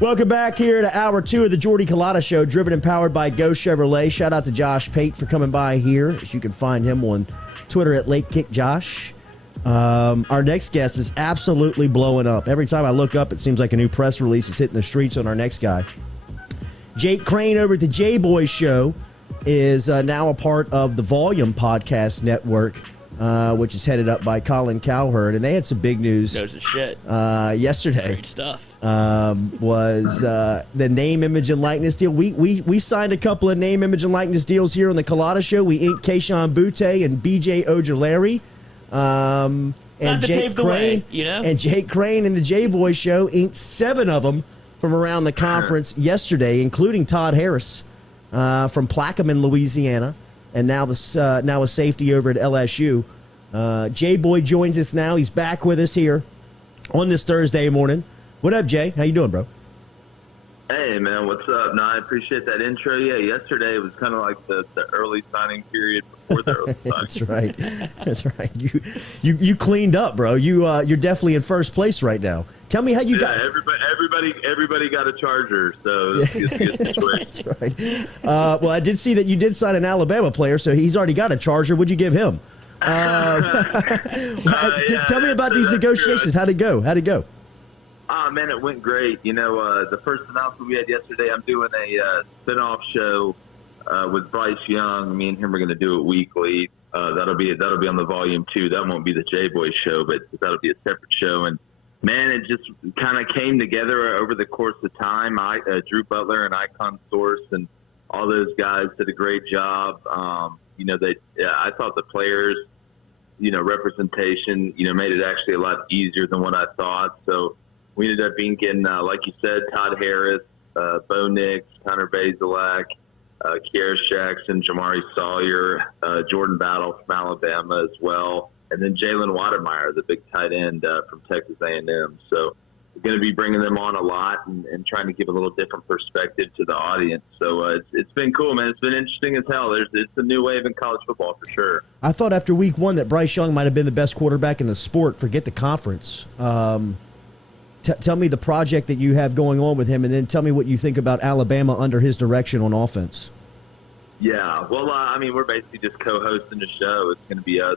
Welcome back here to Hour 2 of the Jordy Culotta Show, driven and powered by Go Chevrolet. Shout out to Josh Pate for coming by here. As you can find him on Twitter at LateKickJosh. Our next guest is absolutely blowing up. Every time I look up, it seems like a new press release is hitting the streets on our next guy. Jake Crain over at the J-Boy Show is now a part of the Volume Podcast Network, which is headed up by Colin Cowherd. And they had some big news Knows his shit. Yesterday. Great stuff. Was the name, image, and likeness deal. We signed a couple of name, image, and likeness deals here on the Culotta Show. We inked Keishon Butte and BJ Ojulari. And Jake Crain, and Jake Crain and the J-Boy Show inked 7 of them from around the conference yesterday, including Todd Harris from Plaquemine, Louisiana, and now a safety over at LSU. J-Boy joins us now. He's back with us here on this Thursday morning. What up, Jay? How you doing, bro? Hey, man, what's up? No, I appreciate that intro. Yeah, yesterday was kind of like the early signing period before the early signing. That's right. That's right. You cleaned up, bro. You're definitely in first place right now. Tell me how you got. Everybody got a charger, so it's a good situation. That's right. Well, I did see that you did sign an Alabama player, so he's already got a charger. What'd you give him? Tell me about these negotiations. How'd it go? Oh, man, it went great. The first announcement we had yesterday, I'm doing a spinoff show with Bryce Young. Me and him are going to do it weekly. That'll be on the Volume 2. That won't be the J-Boy Show, but that'll be a separate show. And, man, it just kind of came together over the course of time. Drew Butler and Icon Source and all those guys did a great job. I thought the players, representation, made it actually a lot easier than what I thought. So, we ended up inking, like you said, Todd Harris, Bo Nix, Connor Bazelak, Kiara Jackson, Jamari Sawyer, Jordan Battle from Alabama as well, and then Jalen Watermeyer, the big tight end from Texas A&M. So we're going to be bringing them on a lot and trying to give a little different perspective to the audience. So it's been cool, man. It's been interesting as hell. It's a new wave in college football for sure. I thought after week 1 that Bryce Young might have been the best quarterback in the sport. Forget the conference. Tell me the project that you have going on with him, and then tell me what you think about Alabama under his direction on offense. Yeah, well, we're basically just co-hosting the show. It's going to be us,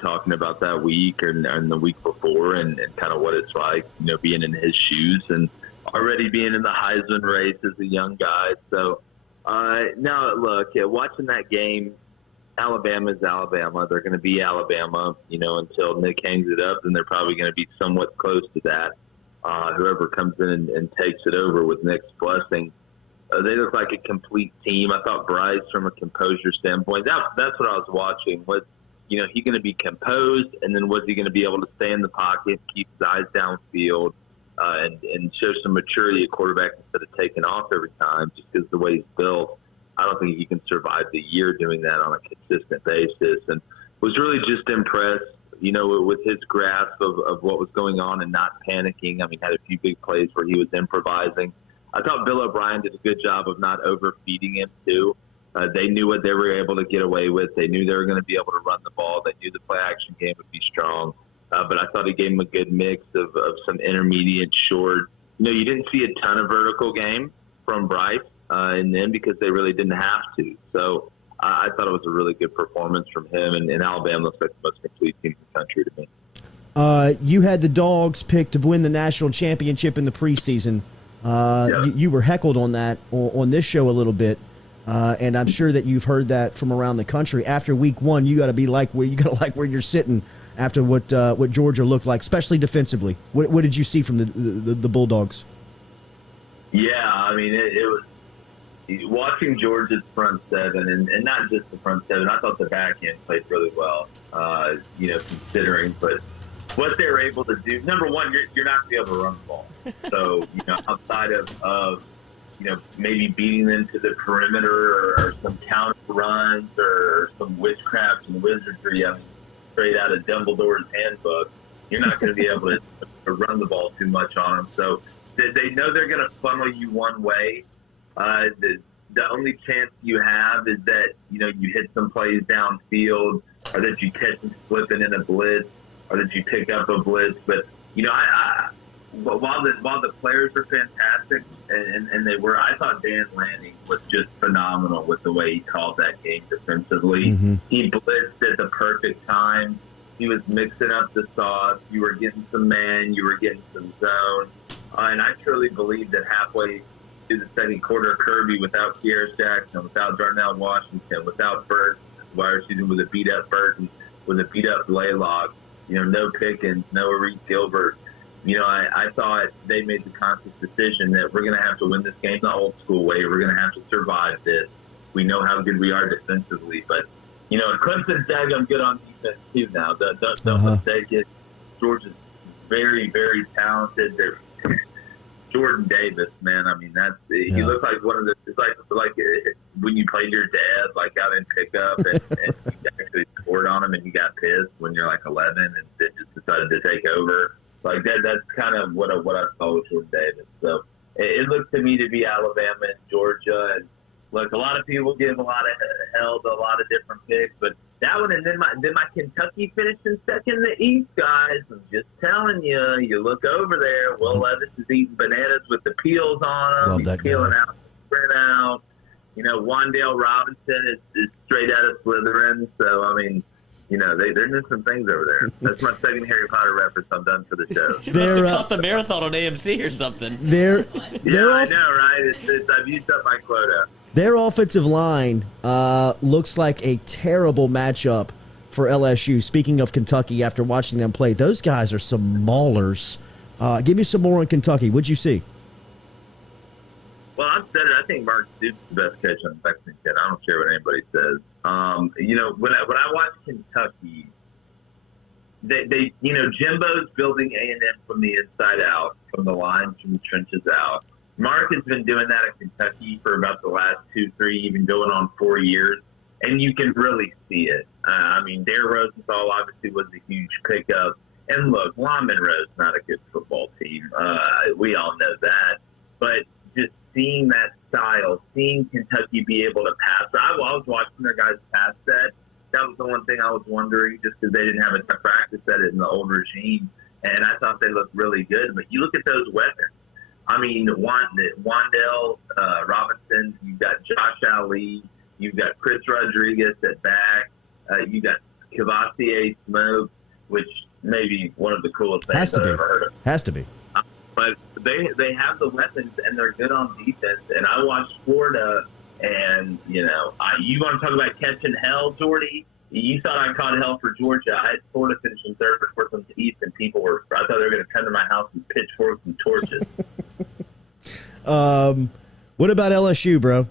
talking about that week and the week before and kind of what it's like, being in his shoes and already being in the Heisman race as a young guy. So, now, look, watching that game, Alabama's Alabama. They're going to be Alabama, until Nick hangs it up, and they're probably going to be somewhat close to that. Whoever comes in and takes it over with Nick's blessing, they look like a complete team. I thought Bryce, from a composure standpoint, that's what I was watching. Was he going to be composed, and then was he going to be able to stay in the pocket, keep his eyes downfield, and show some maturity at quarterback instead of taking off every time? Just because the way he's built, I don't think he can survive the year doing that on a consistent basis. And was really just impressed, with his grasp of what was going on and not panicking. Had a few big plays where he was improvising. I thought Bill O'Brien did a good job of not overfeeding him, too. They knew what they were able to get away with. They knew they were going to be able to run the ball. They knew the play-action game would be strong. But I thought he gave him a good mix of some intermediate, short. You didn't see a ton of vertical game from Bryce and then because they really didn't have to. So I thought it was a really good performance from him, and Alabama looks like the most complete team in the country to me. You had the Dogs picked to win the national championship in the preseason. You were heckled on that on this show a little bit, and I'm sure that you've heard that from around the country. After week 1, you got to like where you're sitting after what Georgia looked like, especially defensively. What did you see from the Bulldogs? Yeah, it was. Watching Georgia's front seven, and not just the front seven, I thought the back end played really well, considering. But what they were able to do, number one, you're not going to be able to run the ball. So, outside of maybe beating them to the perimeter or some counter runs or some witchcraft and wizardry, straight out of Dumbledore's handbook, you're not going to be able to run the ball too much on them. So they know they're going to funnel you one way. The only chance you have is that, you hit some plays downfield, or that you catch them slipping in a blitz, or that you pick up a blitz. But, while the players were fantastic, and they were, I thought Dan Lanning was just phenomenal with the way he called that game defensively. Mm-hmm. He blitzed at the perfect time. He was mixing up the sauce. You were getting some man. You were getting some zone. And I truly believe that halfway through the second quarter, Kirby, without Kearis Jackson, without Darnell Washington, without Burt, with a beat-up Burton, with a beat-up Blaylock, no Pickens, no Reed Gilbert. I thought they made the conscious decision that we're going to have to win this game the old school way. We're going to have to survive this. We know how good we are defensively. But, Clemson's daggum good on defense, too, now. Don't mistake it. Georgia's very, very talented. They're Jordan Davis, man. I mean, he looks like one of the. It's like when you played your dad, like out in pickup, and you actually scored on him, and you got pissed when you're like 11, and they just decided to take over. Like that. That's kind of what I saw with Jordan Davis. So it looks to me to be Alabama and Georgia, and look, a lot of people give a lot of hell to a lot of different picks, but that one, and then my Kentucky finishing second in the East, guys. I'm just telling you, you look over there, Will Levis is eating bananas with the peels on them. He's peeling out, sprint out. Wandale Robinson is straight out of Slytherin. So, I mean, they're doing some things over there. That's my second Harry Potter reference I'm done for the show. You must have caught the marathon on AMC or something. I know, right? I've used up my quota. Their offensive line looks like a terrible matchup for LSU. Speaking of Kentucky, after watching them play, those guys are some maulers. Give me some more on Kentucky. What'd you see? Well, I've said it. I think Mark Stoops is the best catch on Lexington. I don't care what anybody says. When I watch Kentucky, they Jimbo's building A&M from the inside out, from the lines, from the trenches out. Mark has been doing that at Kentucky for about the last 2, 3, even going on 4 years, and you can really see it. Dare Rosenthal obviously was a huge pickup. And look, Lon Monroe's not a good football team. We all know that. But just seeing that style, seeing Kentucky be able to pass. I was watching their guys pass set. That was the one thing I was wondering, just because they didn't have a practice at it in the old regime. And I thought they looked really good. But you look at those weapons. Wandale Robinson, you've got Josh Ali, you've got Chris Rodriguez at back, you got Cavassier Smoke, which may be one of the coolest things I've ever heard of. Has to be. But they have the weapons, and they're good on defense. And I watched Florida, and, you want to talk about catching hell, Jordy? You thought I caught hell for Georgia. I had Florida finishing third for fourth on the East, and I thought they were going to come to my house with pitchforks and torches. What about LSU, bro?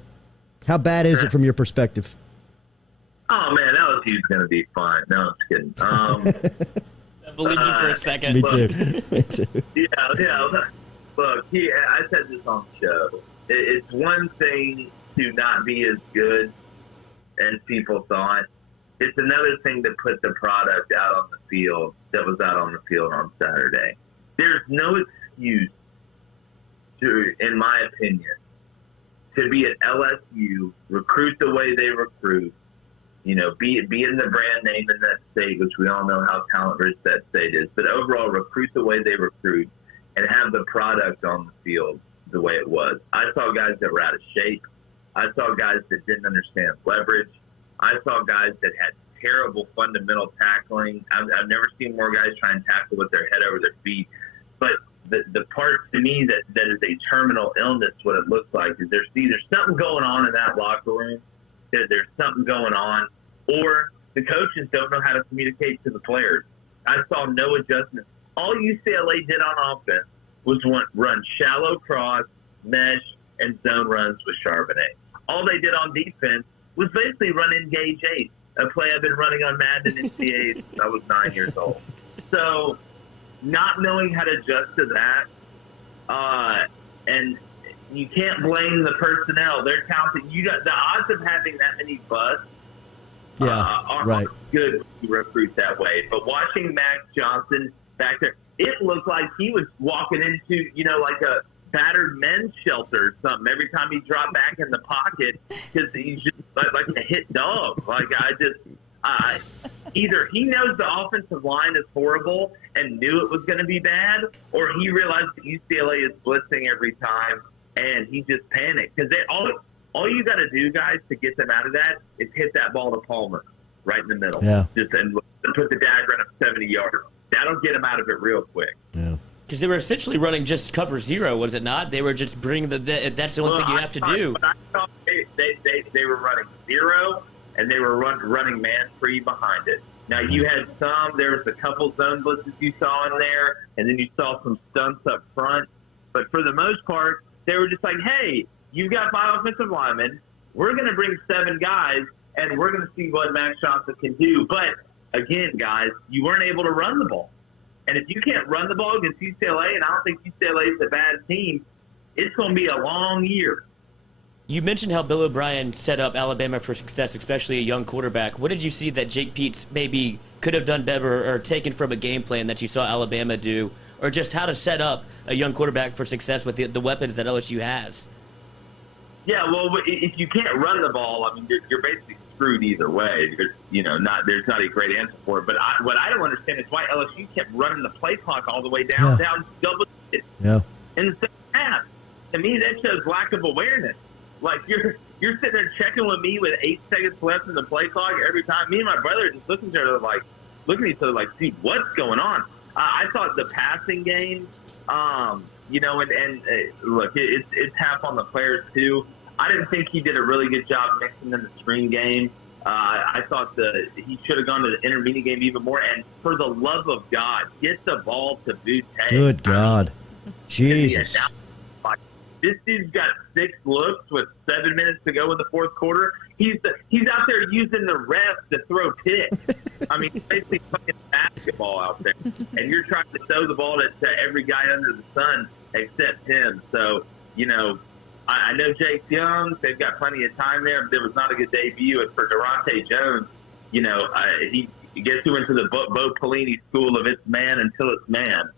How bad is it from your perspective? Oh, man, LSU's going to be fine. No, I'm just kidding. I believed you for a second. Me too. Yeah. Look, I said this on the show. It's one thing to not be as good as people thought. It's another thing to put the product out on the field that was out on the field on Saturday. There's no excuse, in my opinion, to be at LSU, recruit the way they recruit, be in the brand name in that state, which we all know how talent-rich that state is, but overall recruit the way they recruit and have the product on the field the way it was. I saw guys that were out of shape. I saw guys that didn't understand leverage. I saw guys that had terrible fundamental tackling. I've never seen more guys try and tackle with their head over their feet. But the part to me that is a terminal illness, what it looks like, is there's either something going on in that locker room, there's something going on, or the coaches don't know how to communicate to the players. I saw no adjustments. All UCLA did on offense was run shallow cross, mesh, and zone runs with Charbonnet. All they did on defense was basically run engage 8, a play I've been running on Madden NCAA since I was 9 years old. So not knowing how to adjust to that, and you can't blame the personnel. They're talented. You got the odds of having that many busts are good when you recruit that way. But watching Max Johnson back there, it looked like he was walking into, like a battered men's shelter or something every time he dropped back in the pocket, because he's just like a hit dog. Like, Either he knows the offensive line is horrible and knew it was going to be bad, or he realized that UCLA is blitzing every time and he just panicked. Because all you got to do, guys, to get them out of that is hit that ball to Palmer right in the middle. Yeah. And put the dagger up 70 yards. That'll get them out of it real quick. Yeah. Because they were essentially running just cover zero, was it not? They were just bringing that's the only thing you have to do. I thought they were running zero, and they were running man-free behind it. Now, you had there was a couple zone blitzes you saw in there, and then you saw some stunts up front. But for the most part, they were just like, hey, you've got 5 offensive linemen. We're going to bring 7 guys, and we're going to see what Max Johnson can do. But, again, guys, you weren't able to run the ball. And if you can't run the ball against UCLA, and I don't think UCLA is a bad team, it's going to be a long year. You mentioned how Bill O'Brien set up Alabama for success, especially a young quarterback. What did you see that Jake Peetz maybe could have done better or taken from a game plan that you saw Alabama do, or just how to set up a young quarterback for success with the weapons that LSU has? Yeah, well, if you can't run the ball, I mean, you're basically screwed either way. There's not a great answer for it. But what I don't understand is why LSU kept running the play clock all the way down double digits in the second half. To me, that shows lack of awareness. Like you're sitting there checking with me with 8 seconds left in the play clock every time. Me and my brother just looking at each other like, dude, what's going on? I thought the passing game, look, it's half on the players too. I didn't think he did a really good job mixing in the screen game. I thought he should have gone to the intermediate game even more. And for the love of God, get the ball to Butte. Good God. Jesus. This dude's got 6 looks with 7 minutes to go in the fourth quarter. He's out there using the refs to throw picks. I mean, he's basically playing basketball out there. And you're trying to throw the ball to every guy under the sun except him. So, I know Jake's young. They've got plenty of time there. But there was not a good debut. For Durante Jones, he gets you into the Bo Pelini school of it's man until it's man.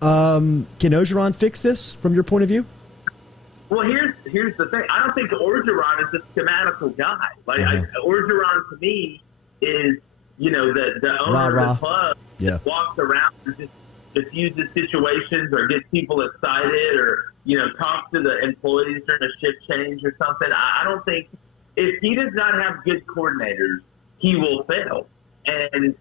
Can Orgeron fix this from your point of view? Well, here's the thing. I don't think Orgeron is a schematical guy. Orgeron to me is, the owner of the club that walks around and just diffuses situations or gets people excited or, talks to the employees during a shift change or something. I don't think if he does not have good coordinators, he will fail. And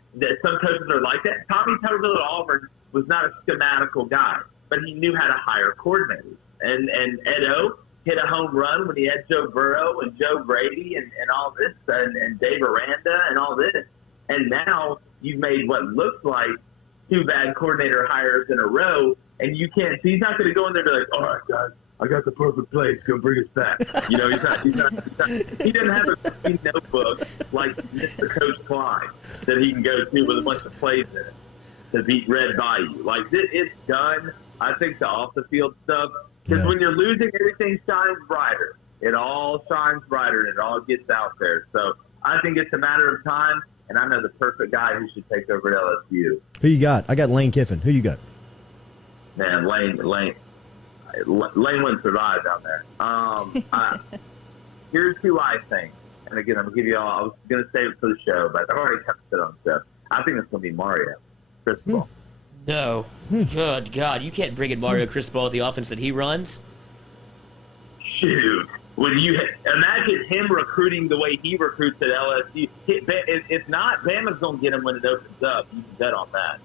some coaches are like that. Tommy Tuberville at Auburn was not a schematical guy, but he knew how to hire coordinators. And Ed O hit a home run when he had Joe Burrow and Joe Brady and all this and Dave Aranda and all this. And now you've made what looks like 2 bad coordinator hires in a row, and you can't. So he's not going to go in there and be like, all right, guys, I got the perfect play. It's going to bring us back. He's not. He doesn't have a notebook like Mr. Coach Klein that he can go to with a bunch of plays in it to beat Red Bayou. Like, it's done. I think the off-the-field stuff, because when you're losing, everything shines brighter. It all shines brighter, and it all gets out there. So I think it's a matter of time, and I know the perfect guy who should take over at LSU. Who you got? I got Lane Kiffin. Who you got? Man, Lane wouldn't survive down there. Here's who I think. And again, I'm going to give you all, I was going to save it for the show, but I've already kept it on the show. I think it's going to be Mario Cristobal. No. Good God. You can't bring in Mario Cristobal with the offense that he runs. Shoot. When you imagine him recruiting the way he recruits at LSU, if not, Bama's going to get him when it opens up. You can bet on that.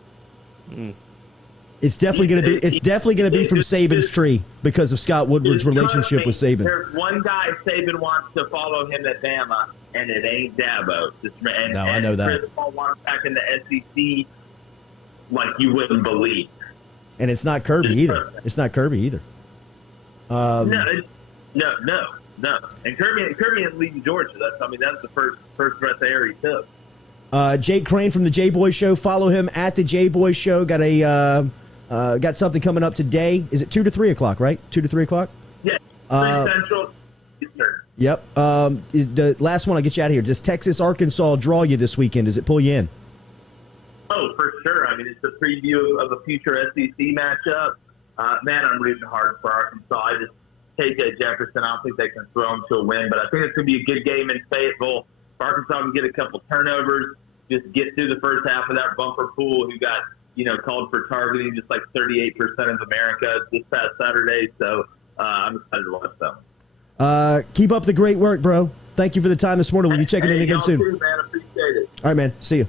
It's definitely going to be. It's definitely going to be from Saban's tree because of Scott Woodward's relationship with Saban. There's one guy Saban wants to follow him at Bama, and it ain't Dabo. I know that. Chris Paul wants back in the SEC like you wouldn't believe. And it's not Kirby either. It's not Kirby either. No. And Kirby is leading Georgia. That's the first breath of air he took. Jake Crain from the J Boy Show. Follow him at the J Boy Show. Got something coming up today. Is it 2 to 3 o'clock? Right, 2 to 3 o'clock. Yeah, 3 Central. Eastern. Yep. The last one. I'll get you out of here. Does Texas Arkansas draw you this weekend? Does it pull you in? Oh, for sure. It's a preview of a future SEC matchup. Man, I'm rooting hard for Arkansas. I just take Jefferson. I don't think they can throw him to a win, but I think it's going to be a good game in Fayetteville. Arkansas can get a couple turnovers. just get through the first half of that bumper pool, who got, called for targeting just like 38% of America this past Saturday. So I'm excited to watch them. Keep up the great work, bro. Thank you for the time this morning. We'll be checking in again soon. Too, man. Appreciate it. All right, man. See you.